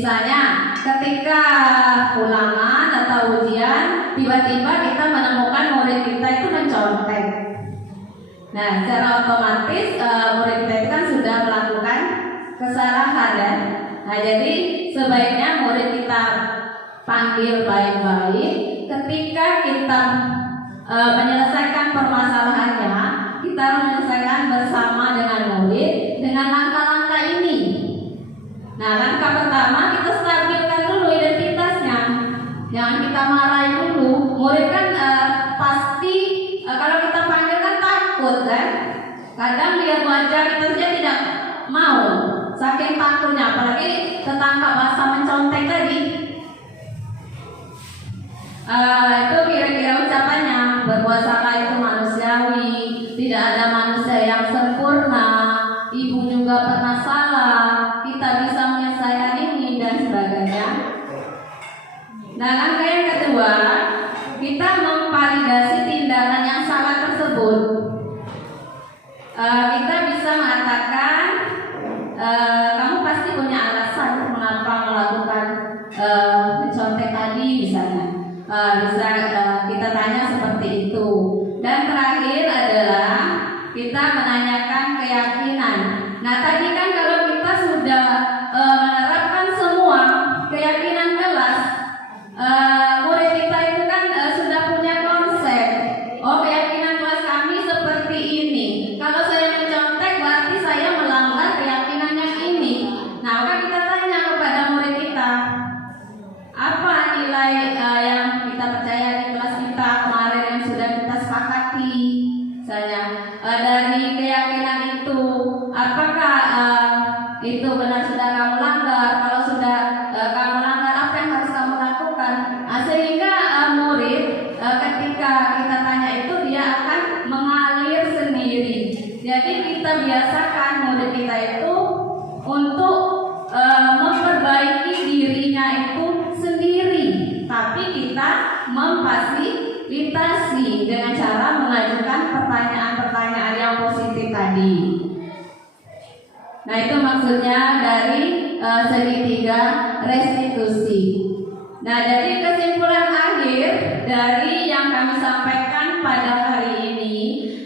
Misalnya ketika ulangan atau ujian, tiba-tiba kita menemukan murid kita itu mencontek. Nah, secara otomatis murid kita itu kan sudah melakukan kesalahan ya. Nah, jadi sebaiknya murid kita panggil baik-baik. Ketika kita menyelesaikan permasalahannya, kita menyelesaikan bersama dengan murid dengan langkah-langkah ini. Nah, langkah pertama kita stabilkan dulu identitasnya. Jangan kita marahin dulu. Murid kan pasti kalau kita panggil kan takut kan. Kadang lihat wajah kita saja tidak mau, saking takutnya, apalagi tertangkap bahasa mencontek tadi. Itu kira-kira ucapannya, berbuat salah itu manusiawi, tidak ada manusia yang sempurna, ibu juga pernah salah, kita bisa menyelesaikan ini dan sebagainya. Nah, langkah yang kedua, kita memvalidasi tindakan yang salah tersebut. Kita bisa mengatakan kamu pasti punya alasan mengapa melakukan mencontek tadi misalnya. Bisa kita tanya seperti itu. Dan terakhir adalah kita menanyakan keyakinan. Nah, tadi kan kalau kita sudah menerapkan semua keyakinan jelas, murid kita itu kan sudah punya konsep. Oh, keyakinan kelas kami seperti ini. Kalau saya mencontek berarti saya melanggar keyakinan yang ini. Nah, maka kita tanya kepada murid kita, apa nilai yang kita percaya di kelas kita kemarin yang sudah kita sepakati, misalnya dari keyakinan itu, apakah itu benar sudah kamu langgar? Kalau sudah kamu langgar, apa yang harus kamu lakukan? Sehingga murid ketika kita tanya itu dia akan mengalir sendiri. Jadi kita biasakan murid kita itu untuk memperbaiki dirinya itu sendiri, tapi kita memfasilitasi dengan cara mengajukan pertanyaan-pertanyaan yang positif tadi. Nah, itu maksudnya dari segitiga restitusi. Nah, jadi kesimpulan akhir dari yang kami sampaikan pada hari ini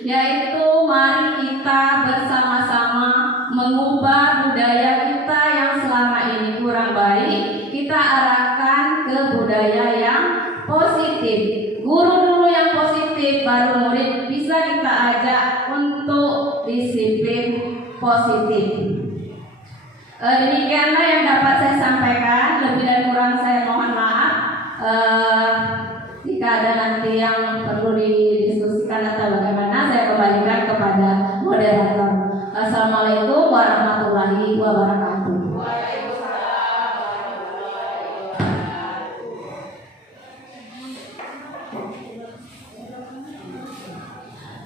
yaitu mari kita bersama-sama mengubah budaya kita yang selama ini kurang baik, kita arahkan ke budaya yang positif. Guru dulu yang positif, baru murid bisa kita ajak untuk disiplin positif. Demikianlah yang dapat saya sampaikan. Lebih dan kurang saya mohon maaf. Jika ada nanti yang perlu didiskusikan atau bagaimana, saya kembalikan kepada moderator. Assalamualaikum warahmatullahi wabarakatuh.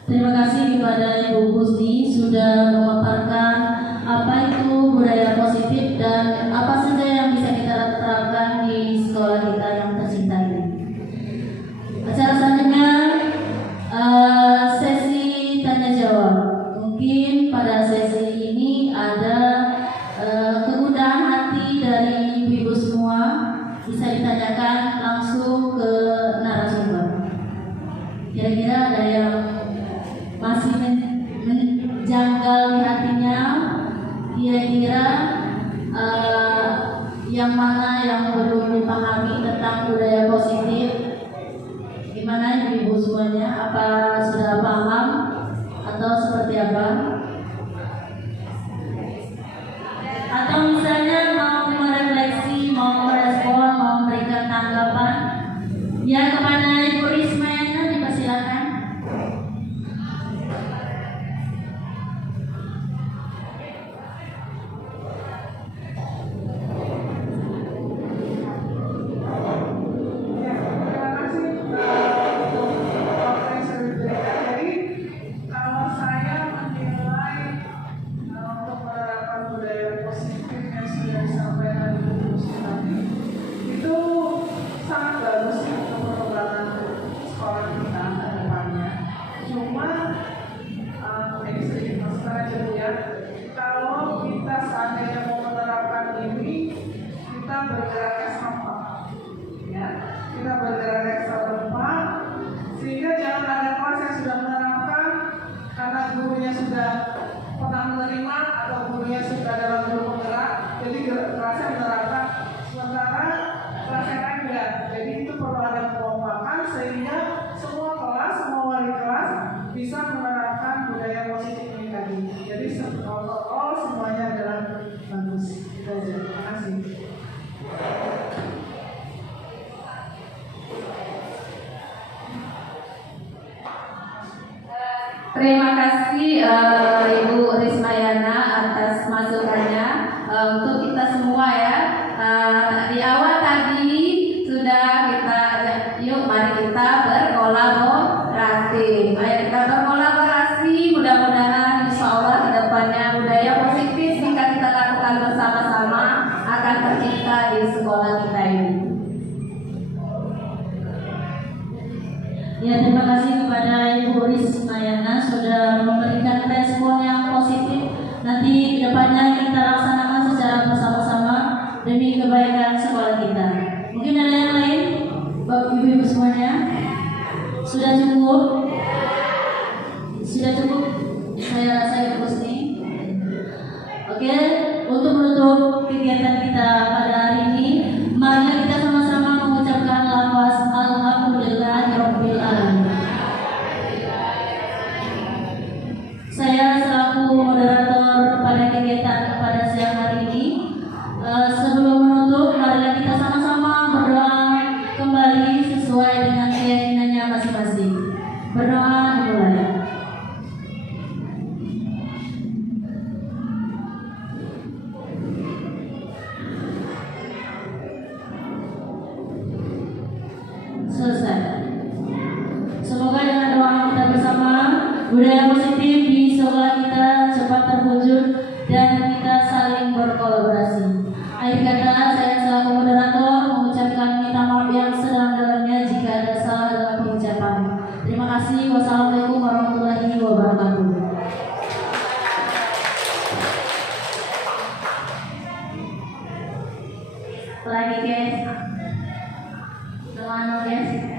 Terima kasih kepada Ibu Gusti sudah memaparkan apa itu budaya positif dan apa saja yang bisa kita terapkan di sekolah kita yang tercinta ini. Acara selanjutnya sesi tanya jawab. Mungkin pada sesi ini ada kegundahan hati dari ibu semua, bisa ditanyakan langsung ke narasumber. Kira-kira ada yang masih menjanggal di hatinya, kira-kira yang mana yang belum dipahami tentang budaya positif? Gimana ibu semuanya? Apa sudah paham atau seperti apa? Atau misalnya mau merefleksi, mau merespon, mau memberikan tanggapan? Ya, kepada Ibu Risma dipersilakan. Kalau saya menilai bisa menerapkan budaya positif ini tadi. Jadi overall semuanya adalah bagus. Itu aja. Terima kasih. Terima kasih Ibu Rismayana atas masukannya untuk kita semua ya. Di awal tadi sudah kita ajak, yuk mari kita berkolaborasi. Ayo kita berkolaborasi, mudah-mudahan insya Allah ke depannya budaya positif jika kita lakukan bersama-sama akan tercipta di sekolah kita ini. Ya, terima kasih kepada Ibu Rismayana sudah memberikan respon yang positif. Nanti kedepannya kita laksanakan secara bersama-sama demi kebaikan sekolah kita. Mungkin ada yang lain, Bapak Ibu semuanya? Sudah cukup? Sudah cukup? Saya rasa cukup nih. Oke, untuk menutup kegiatan kita pada hari ini, mari kita sama-sama mengucapkan lafaz Alhamdulillahirabbil alamin. Saya selaku moderator pada kegiatan pada siang hari ini, sebelum menutup, marilah kita sama-sama berdoa kembali sesuai dengan keyakinannya masing-masing. Berdoa dimulai. Selesai. Semoga dengan doa kita bersama, budaya positif di sekolah kita cepat terwujud dan kita saling berkolaborasi. Akhir kata, saya selaku moderator mengucapkan minta maaf yang sedalam-dalamnya jika ada salah dalam pengucapan. Terima kasih. Wassalamualaikum warahmatullahi wabarakatuh. Lagi guys, teman guys.